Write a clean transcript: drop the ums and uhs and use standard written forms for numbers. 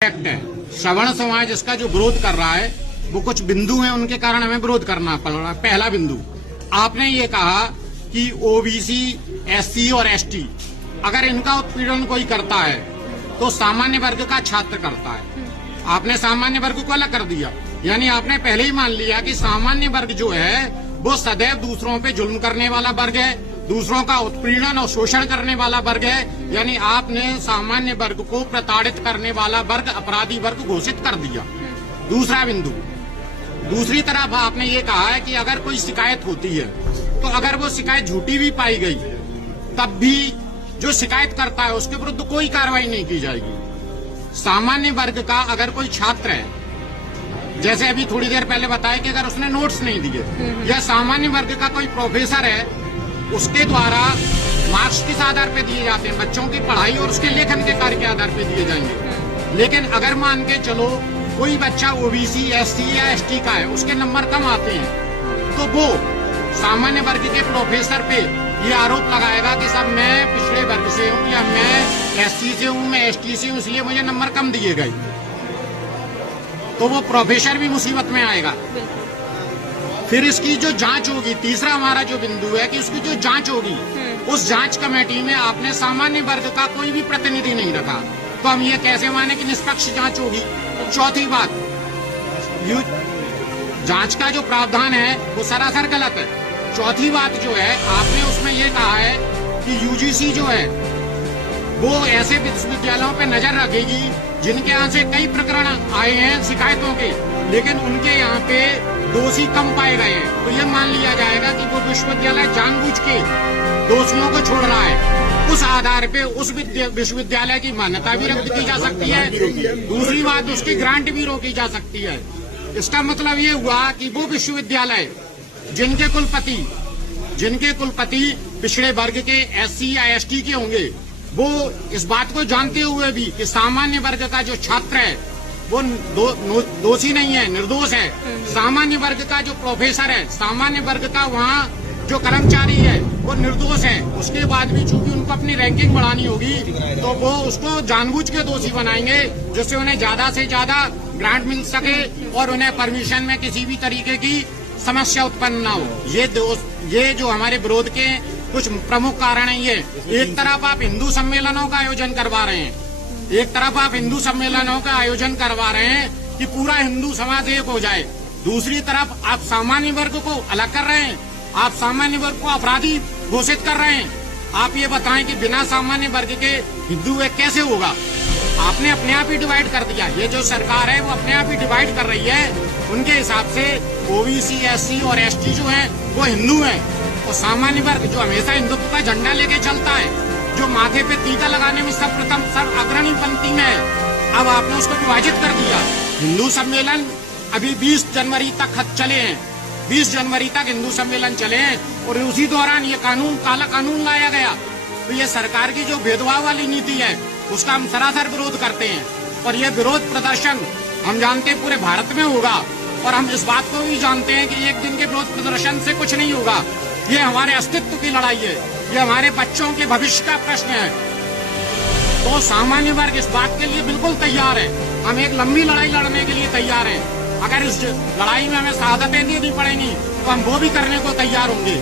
Fact है, सवर्ण समाज इसका जो विरोध कर रहा है वो कुछ बिंदु हैं, उनके कारण हमें विरोध करना पड़ रहा है। पहला बिंदु, आपने ये कहा कि ओबीसी, एससी और एसटी अगर इनका उत्पीड़न कोई करता है तो सामान्य वर्ग का छात्र करता है। आपने सामान्य वर्ग को अलग कर दिया, यानी आपने पहले ही मान लिया कि सामान्य वर्ग जो है वो सदैव दूसरों पे जुल्म करने वाला वर्ग है, दूसरों का उत्पीड़न और शोषण करने वाला वर्ग है। यानी आपने सामान्य वर्ग को प्रताड़ित करने वाला वर्ग, अपराधी वर्ग घोषित कर दिया। दूसरा बिंदु, दूसरी तरफ आपने ये कहा है कि अगर कोई शिकायत होती है तो अगर वो शिकायत झूठी भी पाई गई तब भी जो शिकायत करता है उसके विरुद्ध कोई कार्रवाई नहीं की जाएगी। सामान्य वर्ग का अगर कोई छात्र है, जैसे अभी थोड़ी देर पहले बताया कि अगर उसने नोट्स नहीं दिए, या सामान्य वर्ग का कोई प्रोफेसर है, उसके द्वारा मार्क्स किस आधार पे दिए जाते हैं, बच्चों की पढ़ाई और उसके लेखन के कार्य के आधार पे दिए जाएंगे। लेकिन अगर मान के चलो कोई बच्चा ओबीसी, एससी या एसटी का है, उसके नंबर कम आते हैं, तो वो सामान्य वर्ग के प्रोफेसर पे ये आरोप लगाएगा कि साहब मैं पिछड़े वर्ग से हूँ, या मैं एससी से हूँ, मैं एसटी से हूँ, इसलिए मुझे नंबर कम दिए गए, तो वो प्रोफेसर भी मुसीबत में आएगा। फिर इसकी जो जांच होगी, तीसरा हमारा जो बिंदु है कि उसकी जो जांच होगी, उस जांच कमेटी में आपने सामान्य वर्ग का कोई भी प्रतिनिधि नहीं रखा, तो हम ये कैसे माने कि निष्पक्ष जांच होगी। चौथी बात, जांच का जो प्रावधान है वो सरासर गलत है। चौथी बात जो है, आपने उसमें ये कहा है कि यूजीसी जो है वो ऐसे विश्वविद्यालयों पे नजर रखेगी जिनके यहाँ से कई प्रकरण आए हैं शिकायतों के, लेकिन उनके यहाँ पे दोषी कम पाए गए हैं, तो ये मान लिया जाएगा कि वो विश्वविद्यालय जानबूझ के दोषियों को छोड़ रहा है। उस आधार पे उस विश्वविद्यालय की मान्यता भी रद्द की जा सकती है। दूसरी बात, उसकी ग्रांट भी रोकी जा सकती है। इसका मतलब ये हुआ कि वो विश्वविद्यालय जिनके कुलपति पिछड़े वर्ग के, एससी या एसटी के होंगे, वो इस बात को जानते हुए भी कि सामान्य वर्ग का जो छात्र है वो दोषी नहीं है, निर्दोष है, सामान्य वर्ग का जो प्रोफेसर है, सामान्य वर्ग का वहाँ जो कर्मचारी है वो निर्दोष है, उसके बाद भी चूंकि उनको अपनी रैंकिंग बढ़ानी होगी तो वो उसको जानबूझ के दोषी बनाएंगे, जिससे उन्हें ज्यादा से ज्यादा ग्रांट मिल सके और उन्हें परमिशन में किसी भी तरीके की समस्या उत्पन्न न हो। ये जो हमारे विरोध के कुछ प्रमुख कारण है। ये एक तरफ आप हिंदू सम्मेलनों का आयोजन करवा रहे हैं, कि पूरा हिंदू समाज एक हो जाए, दूसरी तरफ आप सामान्य वर्ग को अलग कर रहे हैं, आप सामान्य वर्ग को अपराधी घोषित कर रहे हैं। आप ये बताएं कि बिना सामान्य वर्ग के हिंदू एक कैसे होगा? आपने अपने आप ही डिवाइड कर दिया। ये जो सरकार है वो अपने आप ही डिवाइड कर रही है। उनके हिसाब से ओबीसी, एससी और एसटी जो है वो हिंदू हैं, और सामान्य वर्ग जो हमेशा हिंदुत्व का झंडा लेके चलता है, जो माथे पे टीका लगाने में सर्व अग्रणी पंक्ति में है, अब आपने उसको विभाजित कर दिया। हिंदू सम्मेलन अभी 20 जनवरी तक चले हैं, 20 जनवरी तक हिंदू सम्मेलन चले हैं, और उसी दौरान ये काला कानून लाया गया। तो ये सरकार की जो भेदभाव वाली नीति है उसका हम सरासर विरोध करते हैं, और ये विरोध प्रदर्शन हम जानते हैं पूरे भारत में होगा, और हम इस बात को भी जानते हैं कि एक दिन के विरोध प्रदर्शन से कुछ नहीं होगा। ये हमारे अस्तित्व की लड़ाई है, ये हमारे बच्चों के भविष्य का प्रश्न है। तो सामान्य वर्ग इस बात के लिए बिल्कुल तैयार है, हम एक लंबी लड़ाई लड़ने के लिए तैयार हैं। अगर इस लड़ाई में हमें शहादतें देनी पड़ेंगी तो हम वो भी करने को तैयार होंगे।